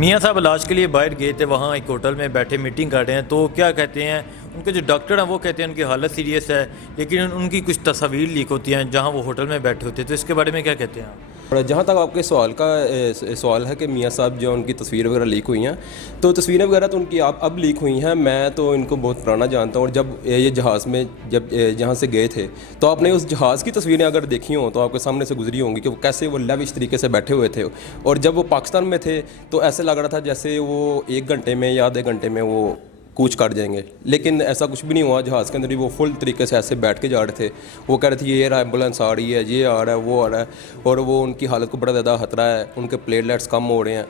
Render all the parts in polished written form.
میاں صاحب علاج کے لیے باہر گئے تھے, وہاں ایک ہوٹل میں بیٹھے میٹنگ کر رہے ہیں, تو کیا کہتے ہیں ان کے جو ڈاکٹر ہیں وہ کہتے ہیں ان کی حالت سیریس ہے, لیکن ان کی کچھ تصاویر لیک ہوتی ہیں جہاں وہ ہوٹل میں بیٹھے ہوتے ہیں, تو اس کے بارے میں کیا کہتے ہیں آپ؟ اور جہاں تک آپ کے سوال ہے کہ میاں صاحب جو ان کی تصویر وغیرہ لیک ہوئی ہیں, تو تصویریں وغیرہ تو ان کی اب لیک ہوئی ہیں. میں تو ان کو بہت پرانا جانتا ہوں, اور جب یہ جہاز میں جہاں سے گئے تھے تو آپ نے اس جہاز کی تصویریں اگر دیکھی ہوں تو آپ کے سامنے سے گزری ہوں گی کہ وہ کیسے وہ لیوش طریقے سے بیٹھے ہوئے تھے. اور جب وہ پاکستان میں تھے تو ایسے لگ رہا تھا جیسے وہ 1 گھنٹے میں یا آدھے گھنٹے میں وہ کوچ کر جائیں گے, لیکن ایسا کچھ بھی نہیں ہوا. جہاز کے اندر ہی وہ فل طریقے سے ایسے بیٹھ کے جا رہے تھے. وہ کہہ رہے تھے یہ ایمبولینس آ رہی ہے, یہ آ رہا ہے, وہ آ رہا ہے, اور وہ ان کی حالت کو بڑا زیادہ خطرہ ہے, ان کے پلیٹلیٹس کم ہو رہے ہیں.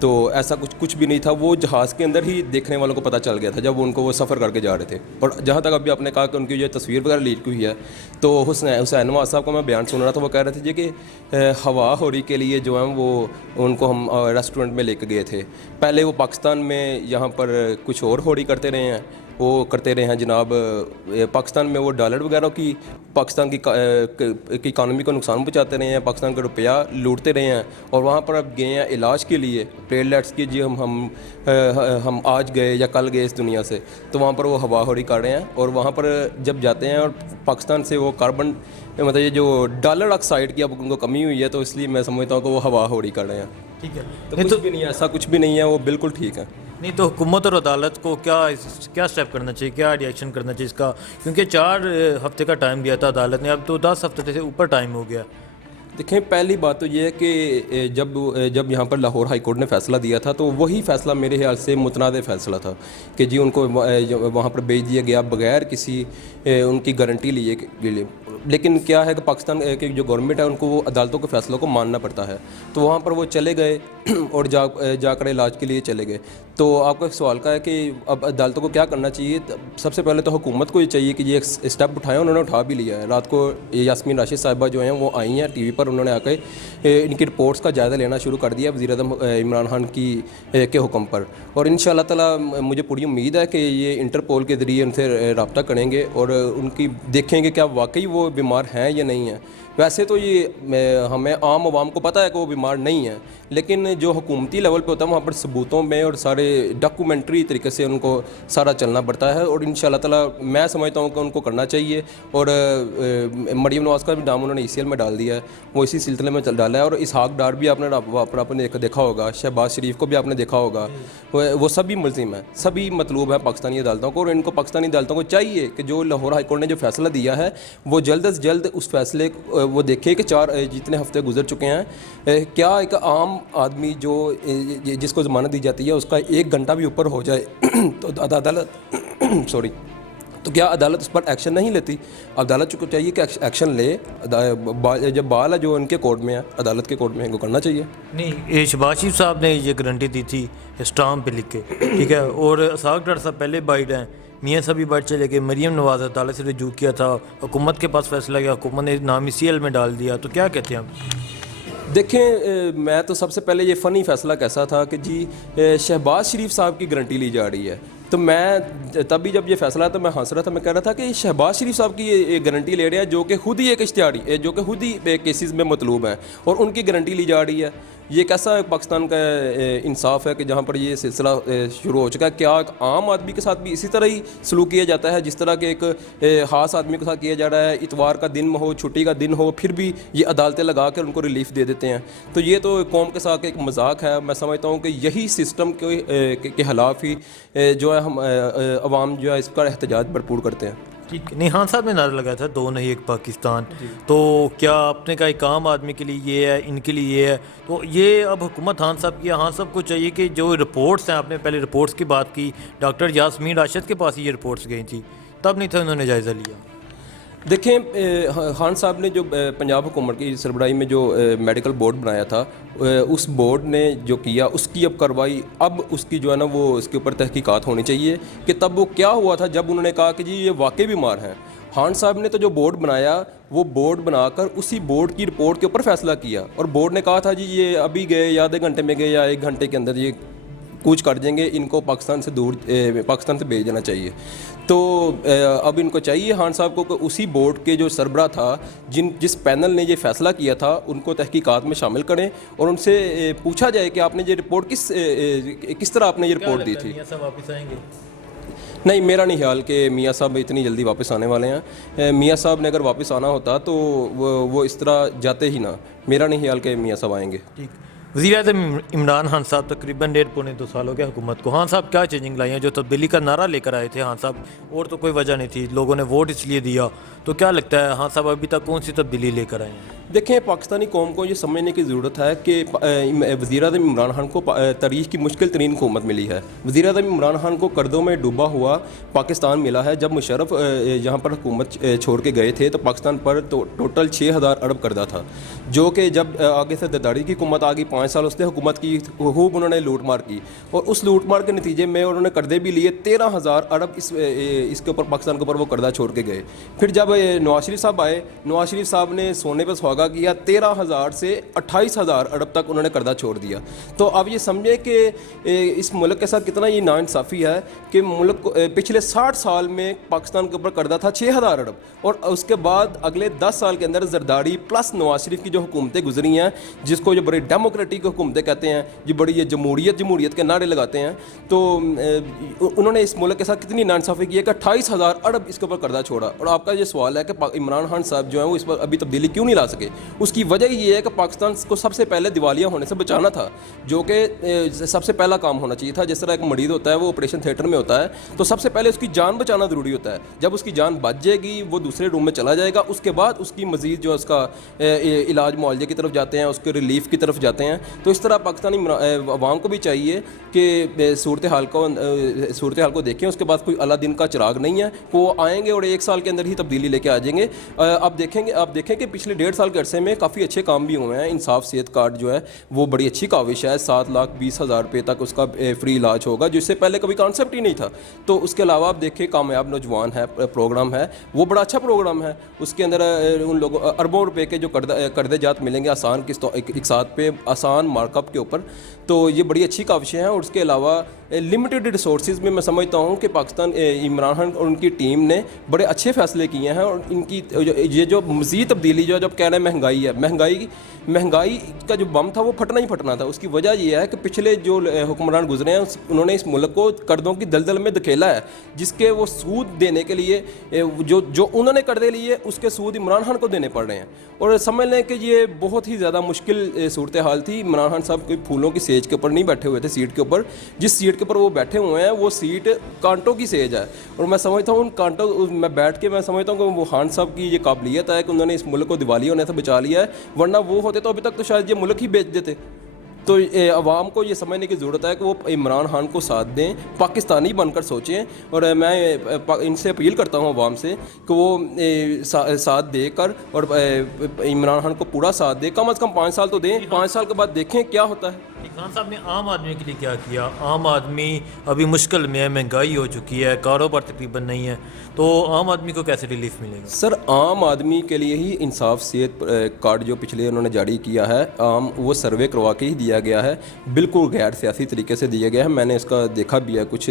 تو ایسا کچھ بھی نہیں تھا. وہ جہاز کے اندر ہی دیکھنے والوں کو پتہ چل گیا تھا جب ان کو وہ سفر کر کے جا رہے تھے. اور جہاں تک ابھی آپ نے کہا کہ ان کی یہ تصویر وغیرہ لیک ہوئی ہے, تو حسین نواز صاحب کو میں بیان سن رہا تھا, وہ کہہ رہے تھے کہ ہوا ہوری کے لیے جو ہیں وہ ان کو ہم ریسٹورنٹ میں لے کے گئے تھے. پہلے وہ پاکستان میں یہاں پر کچھ اور ہوری کرتے رہے ہیں, وہ کرتے رہے ہیں جناب. پاکستان میں وہ ڈالر وغیرہ کی پاکستان کی اکانومی کو نقصان پہنچاتے رہے ہیں, پاکستان کا روپیہ لوٹتے رہے ہیں. اور وہاں پر اب گئے ہیں علاج کے لیے پلیٹلیٹس کی, جی ہم آج گئے یا کل گئے اس دنیا سے, تو وہاں پر وہ ہوا ہوری کر رہے ہیں. اور وہاں پر جب جاتے ہیں اور پاکستان سے وہ کاربن مطلب یہ جو ڈالر آکسائڈ کی اب ان کو کمی ہوئی ہے, تو اس لیے میں سمجھتا ہوں کہ وہ ہوا ہوری کر رہے ہیں. ٹھیک ہے, تو کچھ بھی نہیں ہے, ایسا کچھ بھی نہیں ہے, وہ بالکل ٹھیک ہے. نہیں تو حکومت اور عدالت کو کیا اسٹیپ کرنا چاہیے, کیا ریئیکشن کرنا چاہیے اس کا, کیونکہ 4 ہفتے کا ٹائم دیا تھا عدالت نے, اب تو 10 ہفتے سے اوپر ٹائم ہو گیا. دیکھیں, پہلی بات تو یہ ہے کہ جب یہاں پر لاہور ہائی کورٹ نے فیصلہ دیا تھا, تو وہی فیصلہ میرے خیال سے متنازع فیصلہ تھا کہ جی ان کو وہاں پر بھیج دیا گیا بغیر کسی ان کی گارنٹی لیے. لیکن کیا ہے کہ پاکستان کی جو گورنمنٹ ہے ان کو وہ عدالتوں کے فیصلوں کو ماننا پڑتا ہے. تو وہاں پر وہ چلے گئے اور جا کر علاج کے لیے چلے گئے. تو آپ کا ایک سوال کا ہے کہ اب عدالتوں کو کیا کرنا چاہیے. سب سے پہلے تو حکومت کو یہ چاہیے کہ یہ ایک اسٹیپ اٹھائیں, انہوں نے اٹھا بھی لیا ہے. رات کو یاسمین راشد صاحبہ جو ہیں وہ آئی ہیں ٹی وی پر, انہوں نے آ کے ان کی رپورٹس کا جائزہ لینا شروع کر دیا وزیر اعظم عمران خان کے حکم پر. اور ان شاء اللہ تعالیٰ مجھے پوری امید ہے کہ یہ انٹرپول کے ذریعے ان سے رابطہ کریں گے اور ان کی دیکھیں گے کیا واقعی وہ بیمار ہیں یا نہیں ہیں. ویسے تو یہ ہمیں عام عوام کو پتہ ہے کہ وہ بیمار نہیں ہیں, لیکن جو حکومتی لیول پہ ہوتا ہے وہاں پر ثبوتوں میں اور سارے ڈاکومنٹری طریقے سے ان کو سارا چلنا پڑتا ہے. اور ان شاء اللہ تعالیٰ میں سمجھتا ہوں کہ ان کو کرنا چاہیے. اور مریم نواز کا بھی نام انہوں نے ECL میں ڈال دیا ہے, وہ اسی سلسلے میں ڈالا ہے. اور اسحاق ڈار بھی آپ نے دیکھا ہوگا, شہباز شریف کو بھی آپ نے دیکھا ہوگا, وہ سبھی ملزم ہیں, سبھی مطلوب ہیں پاکستانی عدالتوں کو. اور ان کو پاکستانی عدالتوں کو چاہیے کہ جو لاہور ہائی کورٹ نے جو فیصلہ دیا ہے وہ جلد از جلد اس فیصلے وہ دیکھے کہ 4 جتنے ہفتے گزر چکے ہیں, کیا ایک عام آدمی جو جس کو ضمانت دی جاتی ہے اس کا 1 گھنٹہ بھی اوپر ہو جائے تو عدالت تو کیا عدالت اس پر ایکشن نہیں لیتی. عدالت کو چاہیے کہ ایکشن لے. جب بال ہے جو ان کے کورٹ میں ہے, عدالت کے کورٹ میں, ان کو کرنا چاہیے. نہیں, شہباز شریف صاحب نے یہ گارنٹی دی تھی اسٹامپ پہ لکھ کے, ٹھیک ہے, اور اسحاق ڈار صاحب پہلے بائٹ ہیں, میاں صاحب بھی بائٹ چلے گئے, مریم نواز عدالت سے رجوع کیا تھا, حکومت کے پاس فیصلہ گیا, حکومت نے نام ECL میں ڈال دیا. تو کیا کہتے ہیں آپ؟ دیکھیں, میں تو سب سے پہلے یہ فنی فیصلہ کیسا تھا کہ جی شہباز شریف صاحب کی گارنٹی لی جا رہی ہے. تو میں تبھی جب یہ فیصلہ تھا میں ہنس رہا تھا, میں کہہ رہا تھا کہ شہباز شریف صاحب کی یہ گارنٹی لے رہے ہیں جو کہ خود ہی ایک اشتہاری جو کہ خود ہی کیسز میں مطلوب ہیں, اور ان کی گارنٹی لی جا رہی ہے. یہ کیسا پاکستان کا انصاف ہے کہ جہاں پر یہ سلسلہ شروع ہو چکا ہے. کیا ایک عام آدمی کے ساتھ بھی اسی طرح ہی سلوک کیا جاتا ہے جس طرح کہ ایک خاص آدمی کے ساتھ کیا جا رہا ہے؟ اتوار کا دن ہو, چھٹی کا دن ہو, پھر بھی یہ عدالتیں لگا کر ان کو ریلیف دے دیتے ہیں. تو یہ تو قوم کے ساتھ ایک مذاق ہے. میں سمجھتا ہوں کہ یہی سسٹم کے خلاف ہی جو ہے ہم عوام جو ہے اس کا احتجاج بھرپور کرتے ہیں. ٹھیک ہے. نہیں, خان صاحب نے نعرہ لگایا تھا 2 نہیں 1 پاکستان. تو کیا آپ نے کہا ایک عام آدمی کے لیے یہ ہے, ان کے لیے یہ ہے, تو یہ اب حکومت خان صاحب کی, خان صاحب کو چاہیے کہ جو رپورٹس ہیں, آپ نے پہلے رپورٹس کی بات کی, ڈاکٹر یاسمین راشد کے پاس یہ رپورٹس گئی تھیں, تب نہیں تھا انہوں نے جائزہ لیا. دیکھیں, خان صاحب نے جو پنجاب حکومت کی سربراہی میں جو میڈیکل بورڈ بنایا تھا, اس بورڈ نے جو کیا اس کی اب کارروائی, اب اس کی جو ہے نا وہ اس کے اوپر تحقیقات ہونی چاہیے کہ تب وہ کیا ہوا تھا جب انہوں نے کہا کہ جی یہ واقعی بیمار ہیں. خان صاحب نے تو جو بورڈ بنایا وہ بورڈ بنا کر اسی بورڈ کی رپورٹ کے اوپر فیصلہ کیا, اور بورڈ نے کہا تھا جی یہ ابھی گئے یا آدھے گھنٹے میں گئے یا 1 گھنٹے کے اندر یہ کوچ کر دیں گے, ان کو پاکستان سے دور پاکستان سے بھیج دینا چاہیے. تو اب ان کو چاہیے خان صاحب کو کہ اسی بورڈ کے جو سربراہ تھا, جس پینل نے یہ فیصلہ کیا تھا, ان کو تحقیقات میں شامل کریں اور ان سے پوچھا جائے کہ آپ نے یہ رپورٹ کس طرح آپ نے یہ رپورٹ دی تھی. واپس آئیں گے؟ نہیں, میرا نہیں خیال کہ میاں صاحب اتنی جلدی واپس آنے والے ہیں. میاں صاحب نے اگر واپس آنا ہوتا تو وہ اس طرح جاتے ہی نہ. میرا نہیں خیال کہ میاں صاحب آئیں گے. ٹھیک. وزیر اعظم عمران خان صاحب تقریباً 1.5-2 سال ہو گیا حکومت کو. خان صاحب کیا چینجنگ لائی ہیں؟ جو تبدیلی کا نعرہ لے کر آئے تھے خان صاحب, اور تو کوئی وجہ نہیں تھی, لوگوں نے ووٹ اس لیے دیا, تو کیا لگتا ہے خان صاحب ابھی تک کون سی تبدیلی لے کر آئے ہیں؟ دیکھیں, پاکستانی قوم کو یہ سمجھنے کی ضرورت ہے کہ وزیر اعظم عمران خان کو تاریخ کی مشکل ترین حکومت ملی ہے. وزیر اعظم عمران خان کو قرضوں میں ڈوبا ہوا پاکستان ملا ہے. جب مشرف یہاں پر حکومت چھوڑ کے گئے تھے تو پاکستان پر ٹوٹل 6,000 ارب قرضہ تھا, جو کہ جب آگے سے زرداری کی حکومت آ گئی 5 سال اس نے حکومت کی, خوب انہوں نے لوٹ مار کی, اور اس لوٹ مار کے نتیجے میں انہوں نے قرضے بھی لیے. 13,000 ارب اس کے اوپر پاکستان کے اوپر وہ قرضہ چھوڑ کے گئے. پھر جب نواز شریف صاحب آئے, نواز شریف صاحب نے سونے پہ سہاگا کیا, 13,000 سے 28,000 ارب تک انہوں نے قرضہ چھوڑ دیا. تو اب یہ سمجھے کہ اس ملک کے ساتھ کتنا یہ ناانصافی ہے کہ ملک پچھلے 60 سال میں پاکستان کے اوپر قرضہ تھا 6,000 ارب, اور اس کے بعد اگلے 10 سال کے اندر زرداری پلس نواز شریف کی جو حکومتیں گزری ہیں, جس کو جو بڑی ڈیموکریٹک حکومتیں کہتے ہیں, جو بڑی یہ جمہوریت کے نعرے لگاتے ہیں, تو انہوں نے اس ملک کے ساتھ کتنی ناانصافی کی ہے کہ 28,000 ارب اس کے اوپر قرضہ چھوڑا. اور آپ کا یہ سوال ہے کہ عمران خان صاحب جو ہیں وہ اس پر ابھی تبدیلی کیوں نہیں لا سکے؟ اس کی وجہ یہ ہے کہ پاکستان کو سب سے پہلے دیوالیہ ہونے سے بچانا تھا, جو کہ سب سے پہلا کام ہونا چاہیے تھا. جس طرح ایک مریض ہوتا ہے وہ آپریشن تھیٹر میں ہوتا ہے, تو سب سے پہلے اس کی جان بچانا ضروری ہوتا ہے. جب اس کی جان بچ جائے گی وہ دوسرے روم میں چلا جائے گا, اس کے بعد اس کی مزید جو اس کا علاج معالجے کی طرف جاتے ہیں, اس کے ریلیف کی طرف جاتے ہیں. تو اس طرح پاکستانی عوام کو بھی چاہیے کہ صورتحال کو دیکھیں. اس کے بعد کوئی اعلیٰ دن کا چراغ نہیں ہے, وہ آئیں گے اور 1 سال کے اندر ہی تبدیلی لے کے آ جائیں گے. آپ دیکھیں کہ پچھلے 1.5 سال کے عرصے میں کافی اچھے کام بھی ہوئے ہیں. انصاف صحت کارڈ جو ہے وہ بڑی اچھی کاوش ہے, 7,20,000 روپے تک اس کا فری علاج ہوگا, جس سے پہلے کبھی کانسیپٹ ہی نہیں تھا. تو اس کے علاوہ آپ دیکھیں کامیاب نوجوان ہے پروگرام ہے, وہ بڑا اچھا پروگرام ہے. اس کے اندر ان لوگوں اربوں روپے کے جو قرضے جات ملیں گے آسان قسطوں ایک ساتھ پہ آسان مارک اپ کے اوپر. تو یہ بڑی اچھی کاوشیں ہیں. اور اس کے علاوہ لمیٹڈ ریسورسز میں سمجھتا ہوں کہ پاکستان عمران خان اور ان کی ٹیم نے بڑے اچھے فیصلے کیے ہیں. اور ان کی یہ جو مزید تبدیلی جو جب کہہ رہے ہیں مہنگائی ہے, مہنگائی کا جو بم تھا وہ پھٹنا ہی پھٹنا تھا. اس کی وجہ یہ ہے کہ پچھلے جو حکمران گزرے ہیں انہوں نے اس ملک کو قرضوں کی دلدل میں دھکیلا ہے, جس کے وہ سود دینے کے لیے جو انہوں نے قرضے لیے اس کے سود عمران خان کو دینے پڑ رہے ہیں. اور سمجھ لیں کہ یہ بہت ہی زیادہ مشکل صورتحال تھی. عمران خان صاحب کوئی پھولوں کی سیج کے اوپر نہیں بیٹھے ہوئے تھے سیٹ کے اوپر. جس سیٹ کے اوپر وہ بیٹھے ہوئے ہیں وہ سیٹ کانٹوں کی سیج ہے. اور میں سمجھتا ہوں ان کانٹوں میں بیٹھ کے میں سمجھتا ہوں کہ وہ خان صاحب کی یہ قابلیت ہے کہ انہوں نے اس ملک کو دیوالیہ ہونے سے بچا لیا ہے, ورنہ وہ ہوتے تو ابھی تک تو شاید یہ ملک ہی بیچ دیتے. تو عوام کو یہ سمجھنے کی ضرورت ہے کہ وہ عمران خان کو ساتھ دیں, پاکستانی بن کر سوچیں. اور میں ان سے اپیل کرتا ہوں عوام سے کہ وہ ساتھ دے کر اور عمران خان کو پورا ساتھ دے, کم از کم 5 سال تو دیں. 5 سال کے بعد دیکھیں کیا ہوتا ہے. خان صاحب نے عام آدمی کے لیے کیا کیا؟ عام آدمی ابھی مشکل میں ہے, مہنگائی ہو چکی ہے, کاروبار تقریباً نہیں ہے, تو عام آدمی کو کیسے ریلیف ملے گا؟ سر, عام آدمی کے لیے ہی انصاف صحت کارڈ جو پچھلے انہوں نے جاری کیا ہے, وہ سروے کروا کے ہی دیا گیا ہے, بالکل غیر سیاسی طریقے سے دیا گیا ہے. میں نے اس کا دیکھا بھی ہے کچھ,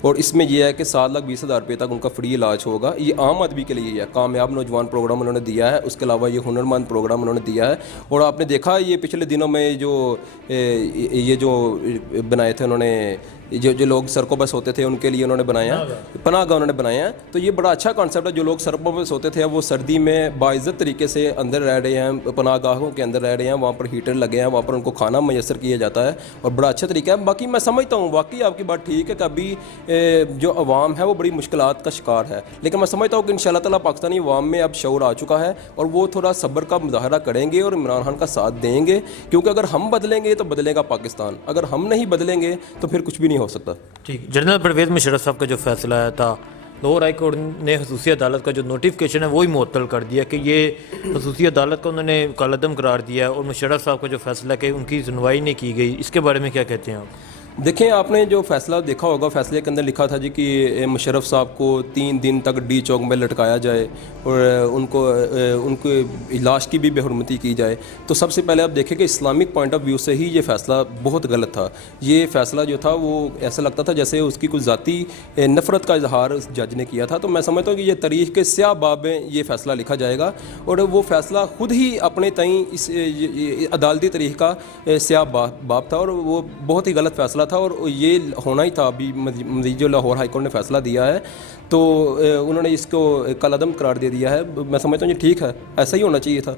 اور اس میں یہ ہے کہ 7,20,000 روپے تک ان کا فری علاج ہوگا. یہ عام آدمی کے لیے ہے. کامیاب نوجوان پروگرام انہوں نے دیا ہے, اس کے علاوہ یہ ہنرمند پروگرام انہوں نے دیا ہے. اور آپ نے دیکھا یہ پچھلے دنوں میں یہ جو بنائے تھے انہوں نے, جو لوگ سڑکوں پر سوتے تھے ان کے لیے انہوں نے بنایا, پناہ گاہ انہوں نے بنایا ہیں. تو یہ بڑا اچھا کانسیپٹ ہے. جو لوگ سڑکوں پر سوتے تھے وہ سردی میں باعزت طریقے سے اندر رہ رہے ہیں, پناہ گاہوں کے اندر رہ رہے ہیں, وہاں پر ہیٹر لگے ہیں, وہاں پر ان کو کھانا میسر کیا جاتا ہے, اور بڑا اچھا طریقہ ہے. باقی میں سمجھتا ہوں واقعی آپ کی بات ٹھیک ہے کہ ابھی جو عوام ہے وہ بڑی مشکلات کا شکار ہے, لیکن میں سمجھتا ہوں کہ انشاءاللہ تعالیٰ پاکستانی عوام میں اب شعور آ چکا ہے, اور وہ تھوڑا صبر کا مظاہرہ کریں گے اور عمران خان کا ساتھ دیں گے. کیونکہ اگر ہم بدلیں گے تو بدلے گا پاکستان, اگر ہم نہیں بدلیں گے تو پھر کچھ بھی نہیں ہو سکتا. ٹھیک. جنرل پرویز مشرف صاحب کا جو فیصلہ آیا تھا, لاہور ہائی کورٹ نے خصوصی عدالت کا جو نوٹیفکیشن ہے وہی معطل کر دیا کہ یہ خصوصی عدالت کا انہوں نے کالعدم قرار دیا ہے, اور مشرف صاحب کا جو فیصلہ کہ ان کی سنوائی نہیں کی گئی, اس کے بارے میں کیا کہتے ہیں آپ؟ دیکھیں آپ نے جو فیصلہ دیکھا ہوگا فیصلے کے اندر لکھا تھا جی کہ مشرف صاحب کو 3 دن تک ڈی چوک میں لٹکایا جائے اور ان کو لاش کی بھی بے حرمتی کی جائے. تو سب سے پہلے آپ دیکھیں کہ اسلامک پوائنٹ آف ویو سے ہی یہ فیصلہ بہت غلط تھا. یہ فیصلہ جو تھا وہ ایسا لگتا تھا جیسے اس کی کوئی ذاتی نفرت کا اظہار اس جج نے کیا تھا. تو میں سمجھتا ہوں کہ یہ تاریخ کے سیاہ باب میں یہ فیصلہ لکھا جائے گا اور وہ فیصلہ خود ہی اپنے تئیں اس عدالتی تاریخ کا سیاہ باب تھا اور وہ بہت ہی غلط فیصلہ تھا اور یہ ہونا ہی تھا. ابھی مزید جو لاہور ہائی کورٹ نے فیصلہ دیا ہے تو انہوں نے اس کو کالعدم قرار دے دیا ہے. میں سمجھتا ہوں یہ ٹھیک ہے, ایسا ہی ہونا چاہیے تھا.